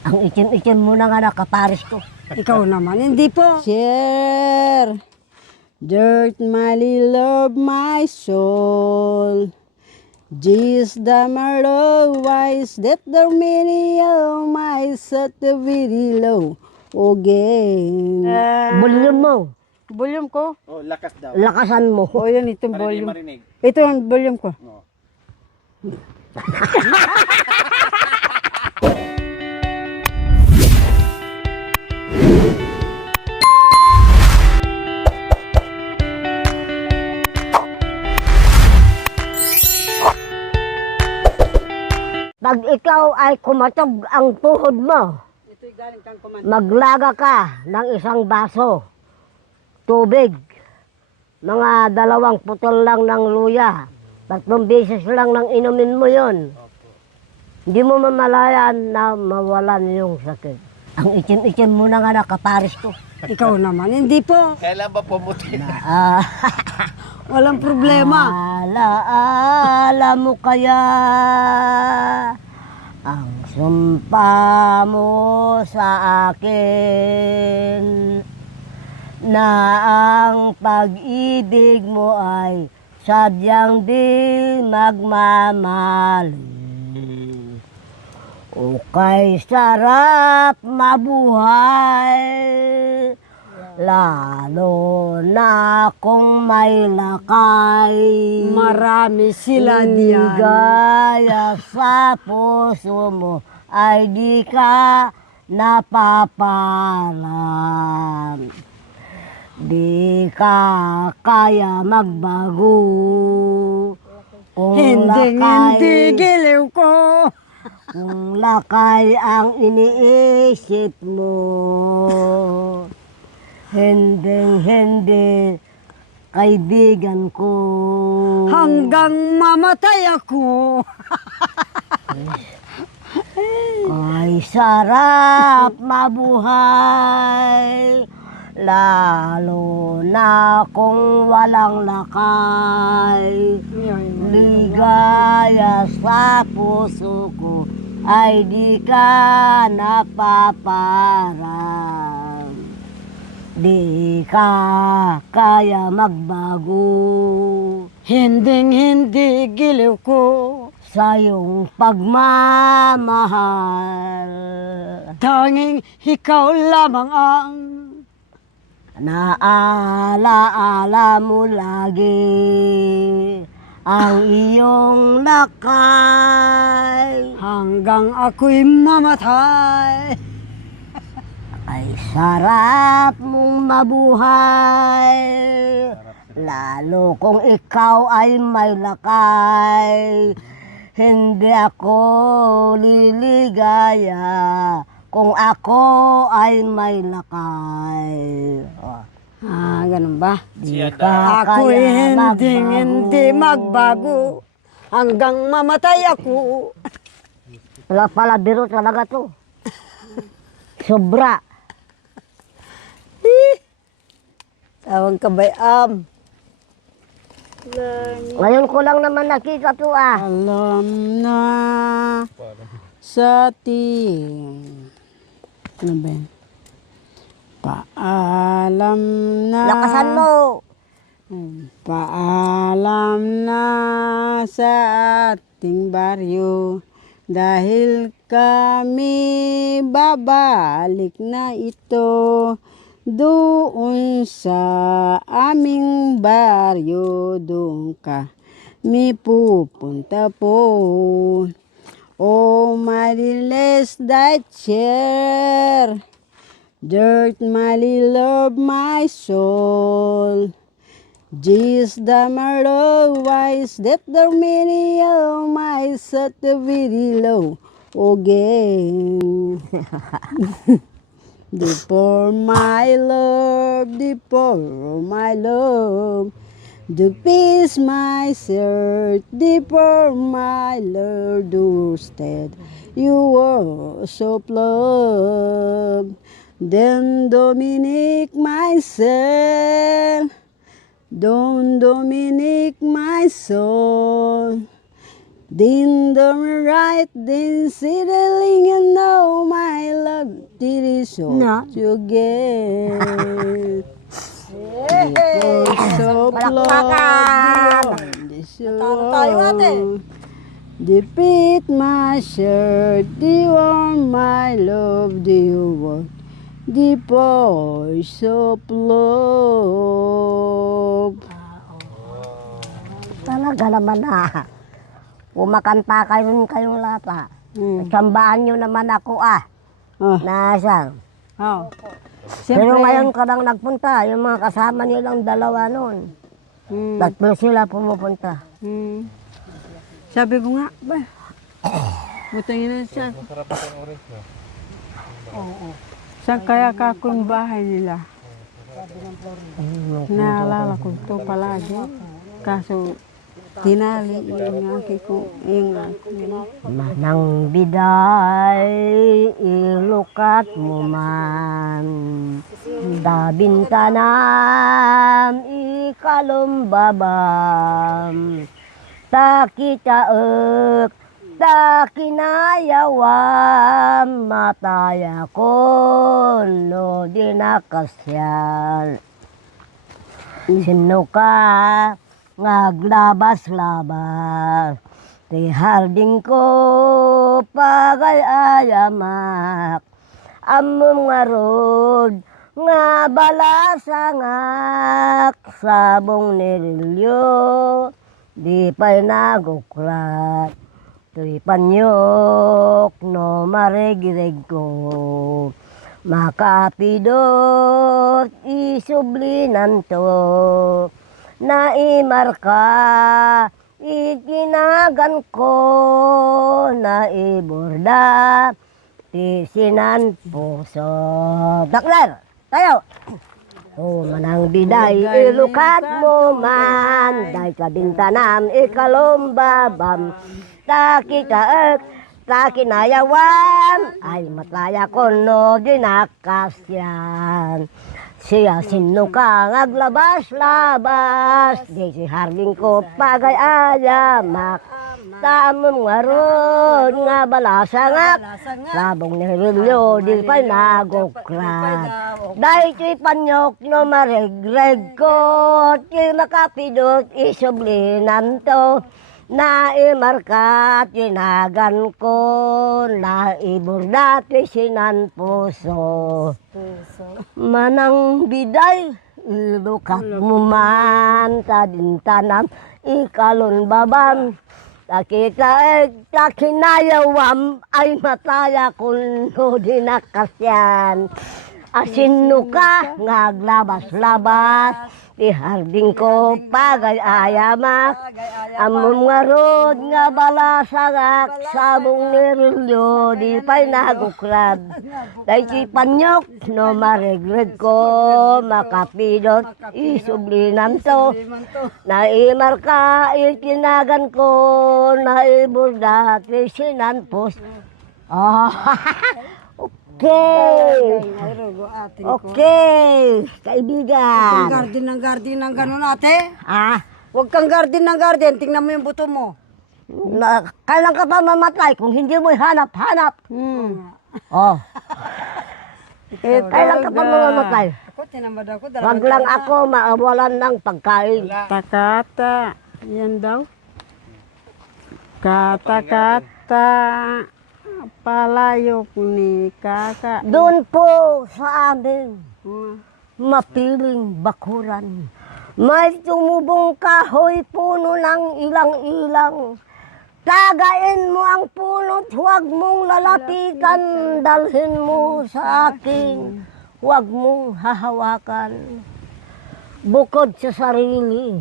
Ang itim-itim mo na nga nakapares ko. Ikaw naman, hindi po. Share, dirt, mali, love, my soul. Jesus, the marrow, wise, that the many, oh, my, set the very low. Again. Volume mo. Volume ko? Oh, lakas daw. Lakasan mo. O, yan, itong Para di volume. marinig. Ito ang volume ko. Oh. Pag ikaw ay kumatog ang tuhod mo, Ito'y galing kang kumanda. maglaga ka ng isang baso, tubig, mga 2 putol lang ng luya, 3 beses lang nang inumin mo yon. Hindi mo mamalayan na mawalan yung sakit. Ang itim-itim mo na nga nakapares ko. Ikaw naman, hindi po. Kailan ba pumuti? Ah, Walang problema. alaala mo kaya ang sumpa mo sa akin na ang pag-ibig mo ay sadyang di magmamali. O kay sarap mabuhay, lalo na kung may lakay. Marami sila diyan. Ligaya sa puso mo ay di ka napapalam. Di ka kaya magbago. Kung Hindi giliw ko. kung lakay ang iniisip mo, hindi kaibigan ko. Hanggang mamatay ako. Ay sarap mabuhay, lalo na kung walang lakay. Ligaya sa puso ko ay di ka napaparang. Di ka kaya magbago Hindi giliw ko. sa iyong pagmamahal. Tanging ikaw lamang ang Naalaala mo lagi ang iyong lakay. hanggang ako'y mamatay. Ay sarap mong mabuhay, lalo kung ikaw ay may lakay. Hindi ako liligaya kung ako ay may lakay. Oh. Ganun ba? Di Siya ka Ako'y kaya hindi magbago. Hanggang mamatay ako. Wala pala biro talaga to. Sobra. Tawang kabayam. Ngayon ko lang naman nakita to ah. Alam na sa ating. Ano ba yan? Paalam na. Lakasan mo. Paalam na sa ating baryo. Dahil kami babalik na ito. Doon sa aming baryo, doon kami pupunta po. Oh, Mariles, that chair, dirt, Mali, love, my soul. Jesus, the marrow, wise, that the many, oh, my, set the very low. Again. Deeper my love, deeper my love, the peace my search, deeper my love, doorstead, you were so loved. Then Dominic myself, Don Dominic my soul. Din the right, din settling and know my it is all Na. you get. Because of love, this world. Defeat my shirt, the warm my love, the world. The voice of love. Talaga naman Kumakanta kayo kayong lahat Sambaan nyo naman ako Oh, Nasa. oh. Pero ngayon ka lang nagpunta, yung mga kasama nilang dalawa noon. Tatlo sila pumupunta. Sabi ko nga, ba? Butangin na siya. Masarap ang orange na. Saan kaya kako yung bahay nila? Naalala ko ito palagi. Kaso, tinali yung Manang biday, ilukat mo man. Dabintanam, ikalumbabam. Takitaek, takinayawam. Mataya ko, no dinakasyan. Sino ka, ngaglabas-labas. Ti harding ko, pagay-ayamak. Among nga rod, nga balasangak. Sabong nirilyo, di pa'y naguklat. Tuy panyok, no maregirig ko. Makapidot, isublinan to. Naimarka, itinagan ko. Naiborda, tisinan puso. Daklar, tayo! Manang biday, ilukat mo man. Dahil kabintanam, ikalumbabam. Takitaek, takinayawam. Ay matlaya ko no dinakasyan. Siya sino ka ngaglabas-labas. Di si harding ko pagay-ayamak. Tamong nga ron nga balasangak. Sabong nirilyo di pa'y nagukrat. Dahil ko'y panyok no maregreg ko. Di makapidot isublinan to. Naimarka tinagan ko. Naiburda tisinan puso. Manang biday, ilukat mo man. Kadintanam, ikalon babam. Takitaeg, takinayawam. Ay mataya kuno dinakasyan. Asino ka, ngaglabas-labas. Iharding ko pagay-ayamak. Among nga rod nga balasagak. Sabong nirilyo, di pa'y nagukrab. Dahil si panyok, no maregred ko. Makapidot, isublinan to. Naimarka, itinagan ko. Naiburda, trisinan pos. Okay, kaibigan. Garden ng gano'n ate. Ah, Huwag kang garden ng garden. Tingnan mo yung buto mo. kailan ka pa mamatay kung hindi mo hanap-hanap? Oh. Kailan ka pa mamatay? Ako, tinamad ako. Wag lang ako maawalan ng pagkain. Kata-kata. Yan daw. Kata-kata. Palayok ni kaka. Doon po sa amin, mapiling bakuran. May tumubong kahoy puno ng ilang-ilang. Tagain mo ang punot, huwag mong lalapitan. Dalhin mo sa akin, huwag mong hahawakan. Bukod sa sarili,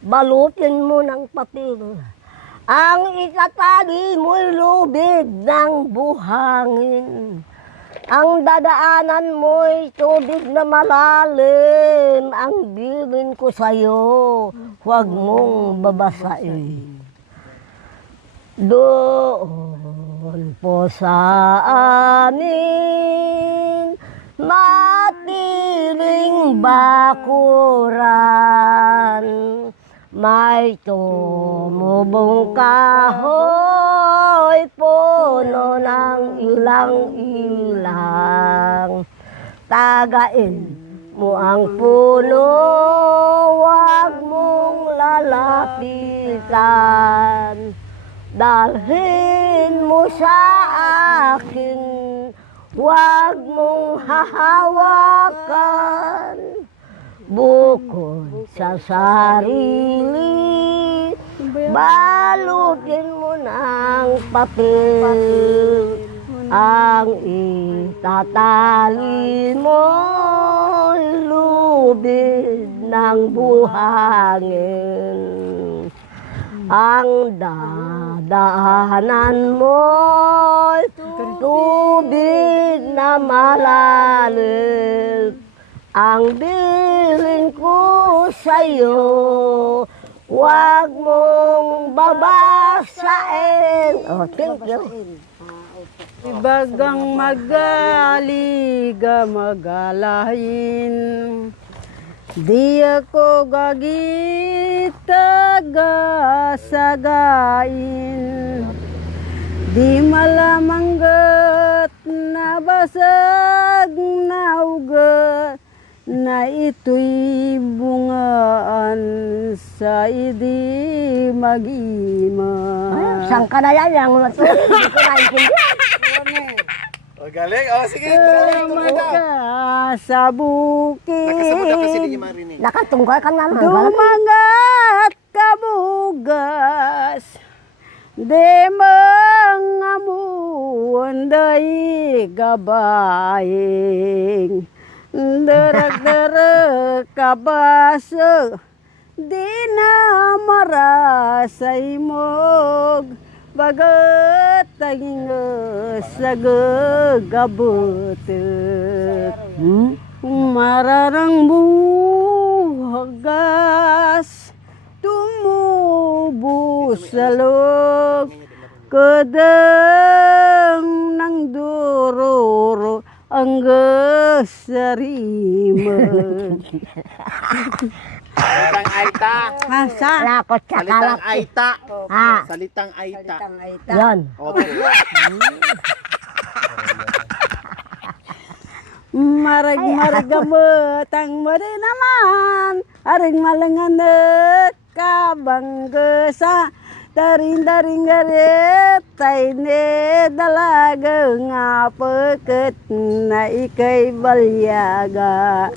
balutin mo ng papel. Ang itatali mo'y lubid ng buhangin. Ang dadaanan mo'y tubig na malalim. Ang bilin ko sa'yo, huwag mong babasain. Doon po sa amin, matiling bakuran. May tumubong kahoy, puno ng ilang-ilang. tagain mo ang puno, wag mong lalapitan. Dalhin mo sa akin, wag mong hahawakan. Bukod sa sarili, balutin mo ng papel. Ang itatali mo, lubid ng buhangin. Ang dadaanan mo, tubig na malalim. Ang bilin ko sa'yo, wag mong babasain. Oh, thank you. Ibagang magaliga magalahin, di ako gagitag-asagain. Di malamanggat na basag na ugat, na ito'y bungaan sa idi mag-ima. Saan ka na yan? Yang matulog, hindi ko naintindihan. O, galing. O, sige. Tuloy daw. Dumaga sa bukid, Nakasabot ako kasi hindi niya marinig. Nakatungkol ka naman. dumangat kabugas, di mga muanday gabaing. Darag-darag kabaso, di na marasay mog, bagat taging sa gagabutot. Mararang buhagas, tumubo sa loob, kadang ng dururo ang gasarima. Salitang Aita. Asa? Lakot sa Salitang kalak. Aita. Ha, Salitang Aita. yun. Opo. Marag-marag gamot ang mari naman, aring malanganek kabanggasa. Daring-daring garet, tay ne dalaga nga peket na ikay balyaga.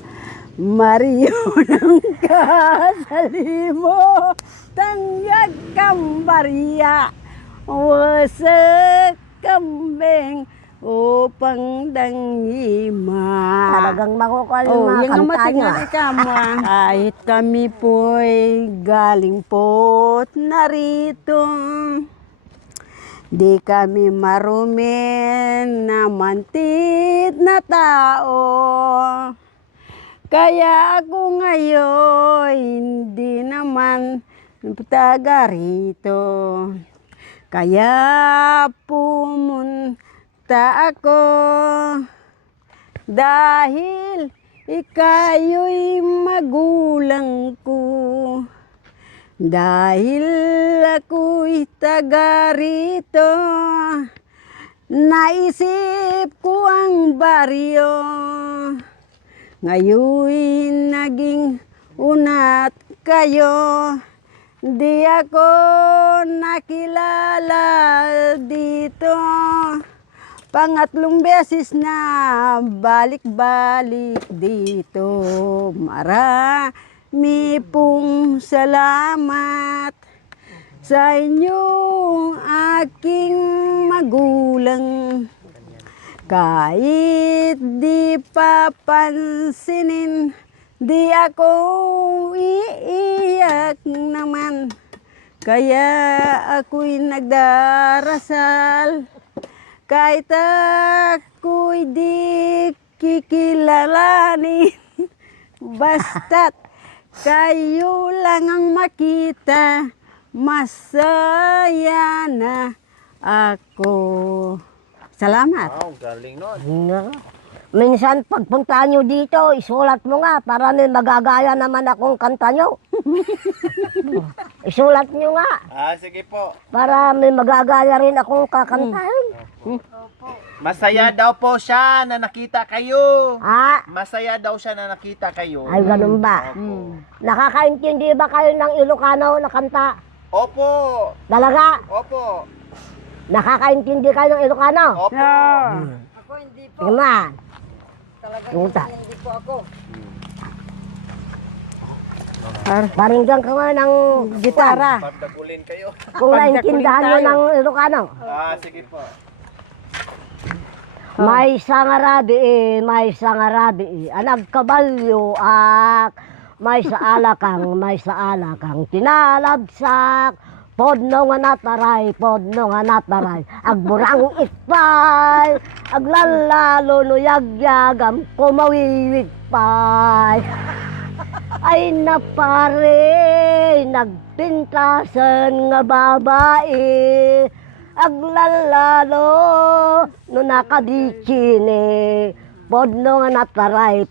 Mariyo ng kasalimo, tangyag kambarya, wasak kambeng upang dangima. Talagang makukol yung Oh, mga yung kanta niya. matingali ka mo. Kahit kami po'y galing po't narito, di kami marumin na mantid na tao. Kaya ako ngayon hindi naman taga rito. Kaya pumunta ako dahil ikayo'y magulang ko. Dahil ako'y taga rito, naisip ko ang baryo. Ngayon'y naging unat kayo, di ako nakilala dito. Pangatlong beses na balik-balik dito. Marami pong salamat sa inyong aking magulang. Kahit di papansinin, di ako iiyak naman. Kaya ako'y nagdarasal, kahit ako'y di kikilalanin. Basta't kayo lang ang makita, masaya na ako. Salamat. Wow, galing nun. Nga. Minsan pagpunta nyo dito, isulat mo nga para may magagaya naman akong kanta nyo. Isulat nyo nga Ah, sige po. para may magagaya rin akong kakantahin. Masaya daw po siya na nakita kayo. Ah, Masaya daw siya na nakita kayo. ay ganun ba? Opo. Nakakaintindi ba kayo ng Ilocano na kanta? Opo. Talaga? Opo. Nakakaintindi kayo ng Ilocano? Opo. Yeah. Sige ma. Tunta. Paringgan ka nga ng Gitara. Pagdagulin kayo. kung naintindihan nyo tayo. ng Ilocano. Sige po. May sangarabi may sangarabi anag kabalyo ak may saalakang tinalabsak podno nga nataray agburang itpay aglalalo no yagyagam kumawiwit pay ay napare nagpintasan nga babae aglalalo no nakadikine podno nga nataray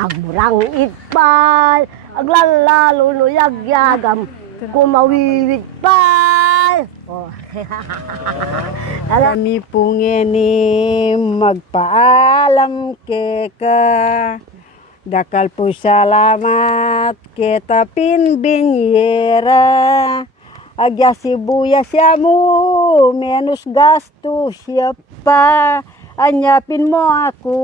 agmurang itpay aglalalo no yagyagam kumawiwit pay oh. Kami pong ini magpaalam keka. Dakal po salamat kita pinbinyera. Agya sibuyas siya mo, menos gasto siya pa. Anyapin mo ako,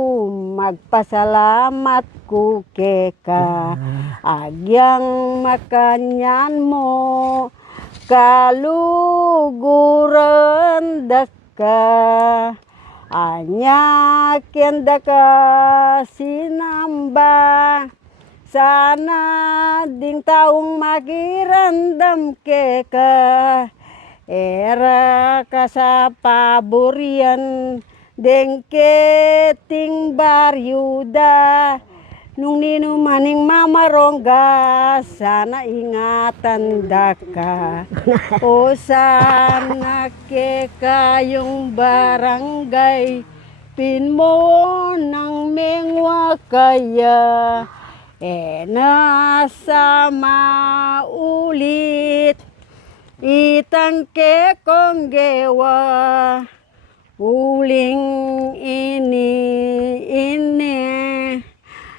magpasalamat ko keka. Agyang makanyan mo, kaluguran daka. Anya kenda ka sinamba. Sana ding taong makirandam keka. Era ka sa paburian deng keting baryuda. Nung ninumaning mamarongga, sana ingatan daka. O sana keka yung barangay, pinmo ng mengwa kaya. Nasa maulit itang kekong gewa uling ini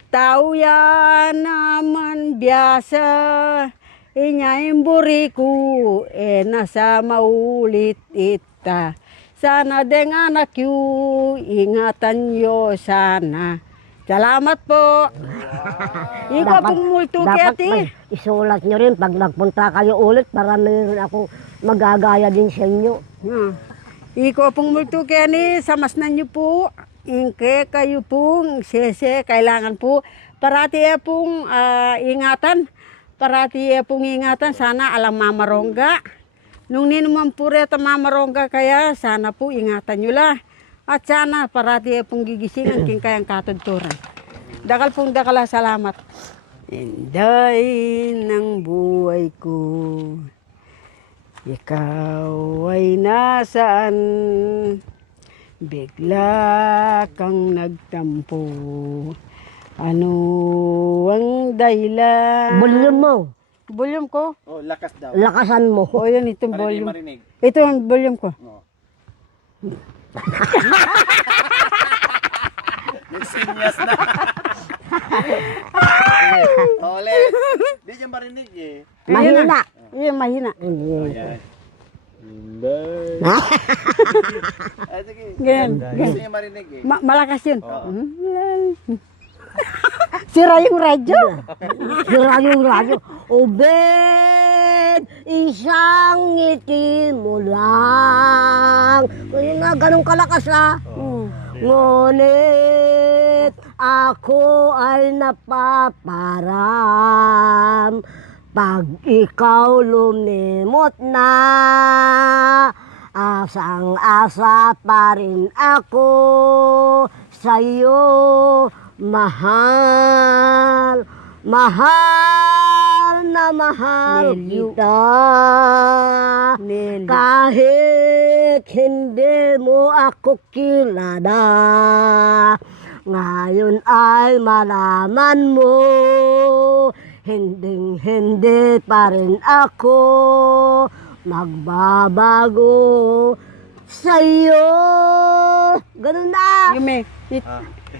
tao yan naman biasa inyayin buriku nasa maulit ita sana deng anak yu ingatan yo sana. Salamat po. Ikaw pong multo kati. Isulat nyo rin pag nagpunta kayo ulit para mayroon akong magagaya din sa inyo. Ikaw pong multo kani, samasnan nyo po. Inke kayo pong sese, kailangan po. Parati pong ingatan. Parati pong ingatan. Sana alam mamarongga. Nung ninuman po reta mamarongga kaya, sana po ingatan nyo lah. At sana parati pong gigisingan king kayang katudturan. Dakal pong dakala salamat. Inday ng buhay ko, ikaw ay nasaan? Bigla kang nagtampo. Ano ang dahilan? Volume mo. Volume ko? Oh, lakas daw. Lakasan mo. O yan, itong Para di volume. marinig. Ito ang volume ko. Nagsinyas na. Ulit. Di niya marinig eh. Mahina. Iya, mahina. Ayan. Sige. Ganyan. Gusto niya marinig eh. Malakas yun. Sira yung radyo. Sira yung radyo. Obed, isang ngiti mo lang. Kaya nga, ganun kalakas ha. Ngunit ako ay napaparam pag ikaw lumimot na. Asang-asa pa rin ako sa'yo, mahal. Mahal na mahal Nelly. kita. Nelly. Kahit hindi mo ako kilala, ngayon ay malaman mo, hindi pa rin ako magbabago sa'yo. Ganun na.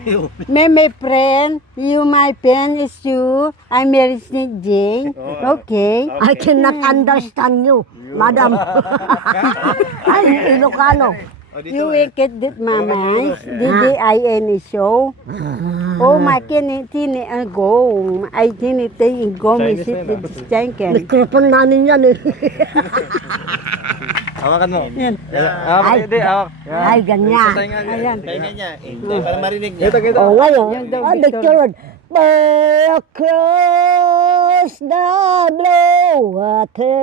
You may friend, you my friend is you. I'm Mary Snake Jane. Okay. I cannot understand you, madam. Ay, Ilocano. You wicked dit mamay. DDIN show. Oh, my tini go. I tini go misit dit janken. Mikrofon namin yan eh. Hawakan mo. Yan. Hawak, hindi, hawak. Ay, ganyan. Ayan. Kaya niya. Para marinig niya. Ito. Oh, ngayon, Yung daw, the Victor. third. Across the blue water,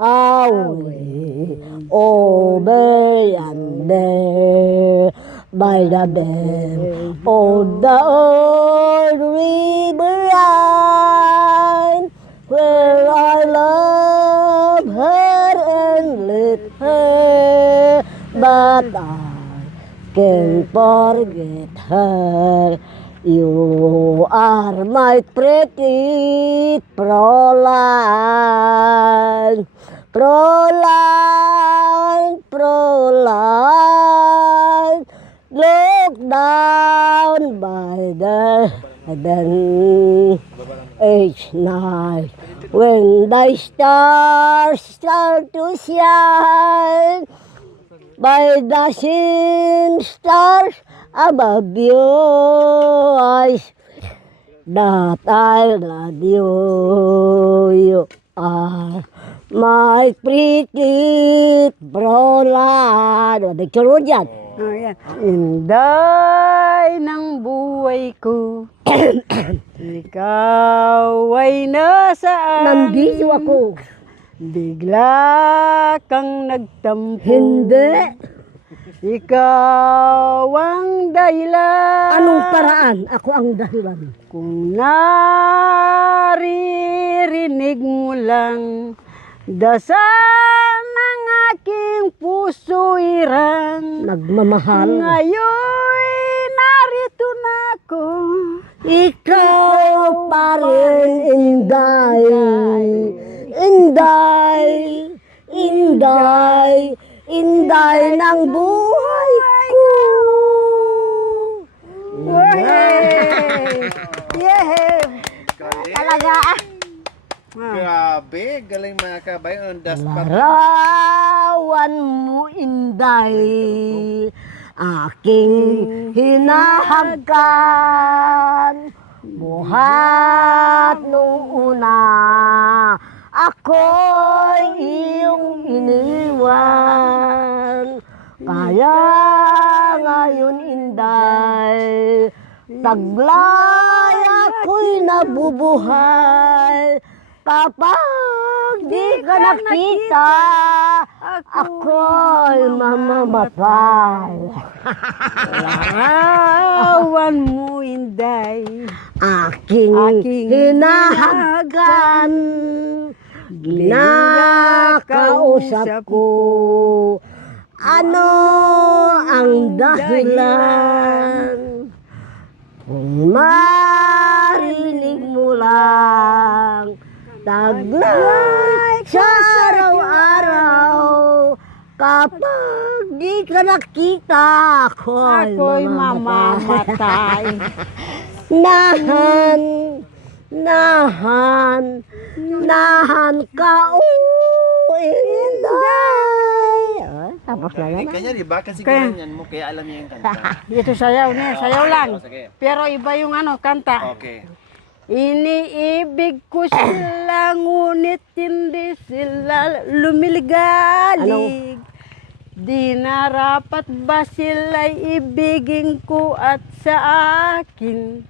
away over yonder, by the bend of the old river Rhine, where I love her and let her, but I can't forget her. You are my pretty Proline, Proline, Proline. Look down by the each night when the stars start to shine. By the same stars above you, that I love you. You are my pretty Proline. Picture mo dyan. Oh, yan. Inday ng buhay ko. Ikaw ay nasaan? Nandito ako. Bigla kang nagtampo. Hindi. Ikaw ang dahilan. Anong paraan? Ako ang dahilan. Kung naririnig mo lang dasal ng aking puso irang. Nagmamahal. Ngayon narito na ako. Ikaw pa rin, Inday. Inday, Inday, Inday ng buhay ko. Yay! Yay! Talaga. Grabe, galing mga kabayan. Larawan mo, Inday, aking hinahagkan. Buhat nung una, ako'y iyong iniwan. Kaya ngayon, Inday, taglay ako'y nabubuhay. Kapag di ka nakita, ako'y mamamatay. Larawan mo, Inday, Aking hinahagkan, ginakausap ko. Ano ang dahilan? Kung marinig mo lang, taglay sa araw-araw. Kapag di ka nakita, ako'y mamamatay. Nahan, nahan, nahan ka, Inday. Tapos na Galing naman. kanya, di ba? Kasi Kaya- ganyan mo, kaya alam niya yung kanta. Dito sayaw niya, sayaw lang. Oh, sige. Pero iba yung kanta. Okay. Iniibig ko sila, ngunit hindi sila lumiligalig. Di narapat ba sila'y ibigin ko at sa akin?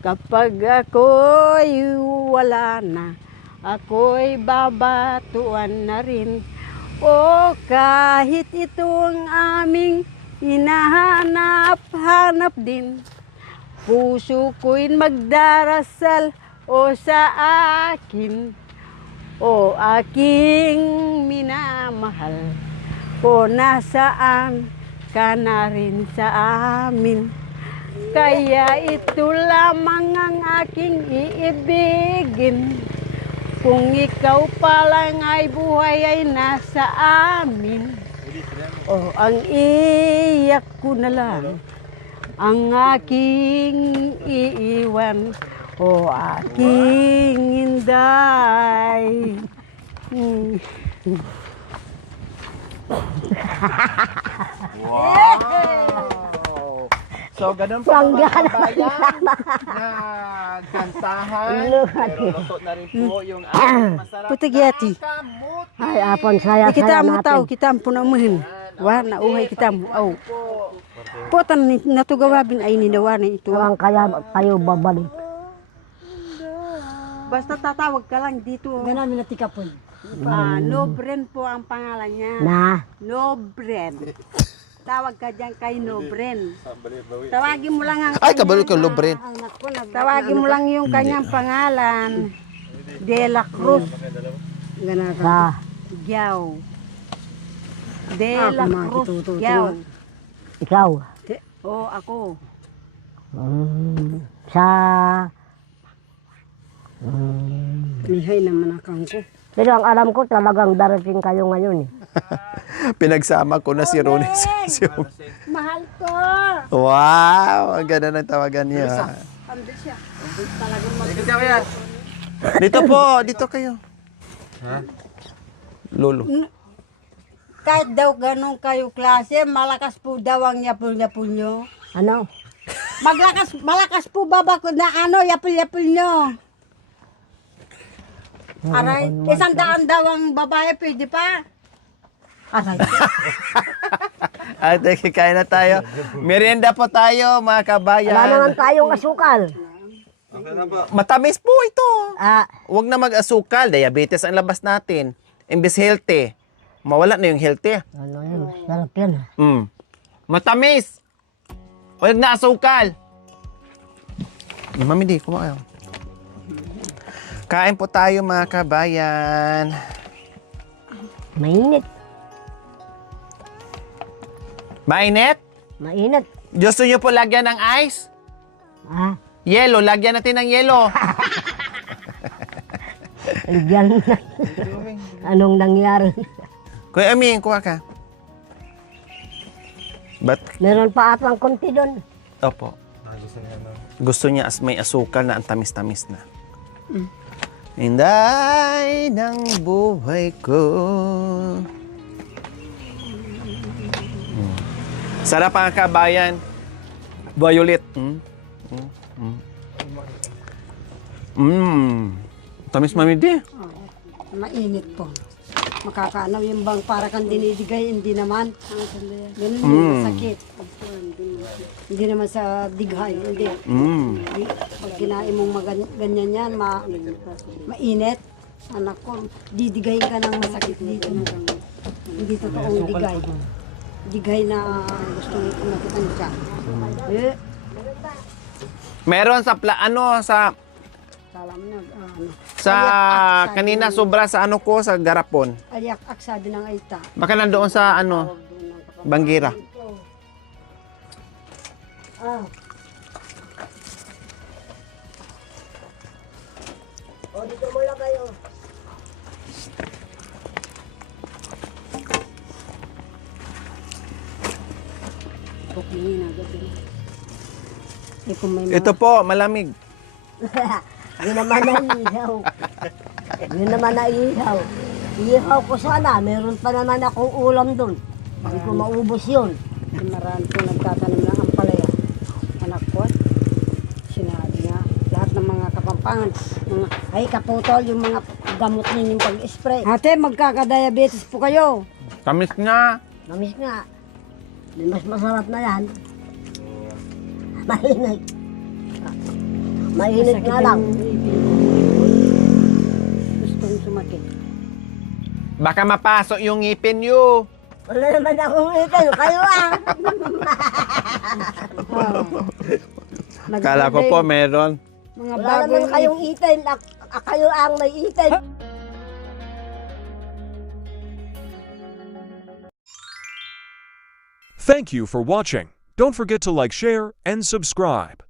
Kapag ako'y wala na, ako'y babatuan na rin. O kahit ito ang aming hinahanap-hanap din, puso ko'y magdarasal o sa akin, o aking minamahal, o nasaan ka na rin sa amin. Kaya ito lamang ang aking iibigin. Kung ikaw pa lang ay buhay ay nasa amin. Oh, ang iyak ko na lang, ang aking iiwan, o aking inday. Wow! So, ganun po mga kabayan na kantahan. Pero luto na rin po yung masarap Putagiyati. na kamot. Ay, apon saya Kita mo natin. tao, kita mo punamuhin. Wa na uhay kita mo. Aw. Po tan natugawabin ay ninawa na ito. Ang kaya kayo babalik. Basta tatawag ka lang dito. Ganun na tikapon. Nobren po ang pangalan niya. Na, Nobren. Tawag ka dyan kay Nobren. Tawagin mo lang ang Ay, kabalo ka, Lobren. Tawagin mo lang yung kanyang pangalan. De la Cruz. sa Giao. De la Cruz Giao. ikaw. Oo, ako. Sa Lihay naman akang ko. pero ang alam ko talagang darating kayo ngayon eh. Pinagsama ko na si Ronnie. Mahal ko! Wow! Ang ganda ng tawagan niya. Ando siya. Ikot siya kuya. Dito po, dito kayo. Lolo. Kahit daw ganun kayo klase, malakas po daw ang yapul-yapul nyo. Ano? Malakas po baba ko na yapul-yapul nyo. Aray, 100 daw ang babae, pwede pa. Aray. At kain na tayo. Merienda po tayo, mga kabayan. Wala naman tayong asukal. Matamis po ito. Ah, Huwag na mag-asukal. Diabetes ang labas natin. Imbis healthy. Mawala na yung healthy. ano yun? Sarap yan. Matamis. Huwag na asukal. Mami, di kumakain. Kain po tayo, mga kabayan. Mainit. Mainit? Mainit. Gusto nyo po lagyan ng ice? Ah, Yelo, lagyan natin ng yelo. ligyan na. Anong nangyari? Kuya Aming, kuha ka. Ba't? Meron pa atang konti doon. Opo. Gusto niya may asukal na ang tamis-tamis na. Inday ng buhay ko. Sarap ang kabayan. Violet. Tamis mamidi. Mainit po. Makakaanaw yung bang para kang dinidigay, hindi naman. Ganun yung masakit. Hindi naman sa dighay, hindi. Pag kinain mong ganyan yan, mainit. Anak ko, didigayin ka ng masakit dito. Hindi totoong digay. Digay na gustong kumakitan ka. Meron sa Salam na, sa kanina sobra sa ano ko sa garapon. Ayak-ak sabi ng Aita. Baka nandoon sa Banggira. Ah. O, dito mo lang kayo. Bukingin na gabi. Eh, kung may Ito po, malamig. Yun naman na ihaw. Yun naman na ihaw. Ihaw ko sana. Meron pa naman akong ulam doon. Hindi ko maubos yun. marami po nagtatanim ng ampalaya. Anak ko, sinabi niya, lahat ng mga kapampangan, mga, ay kaputol, yung mga gamot ninyong pag-spray. Ate, magkakadiabetes po kayo. Tamis nga. Mamis nga. May mas masarap na yan. Mainit. Mainit nga lang. Gustong sumakit. Baka mapasok yung ngipin nyo. Wala naman akong itin. Kayo ah. Kala ko po meron. Mga Wala naman kayong itin. Kayo ang may itin. Thank you for watching. Don't forget to like, share, and subscribe.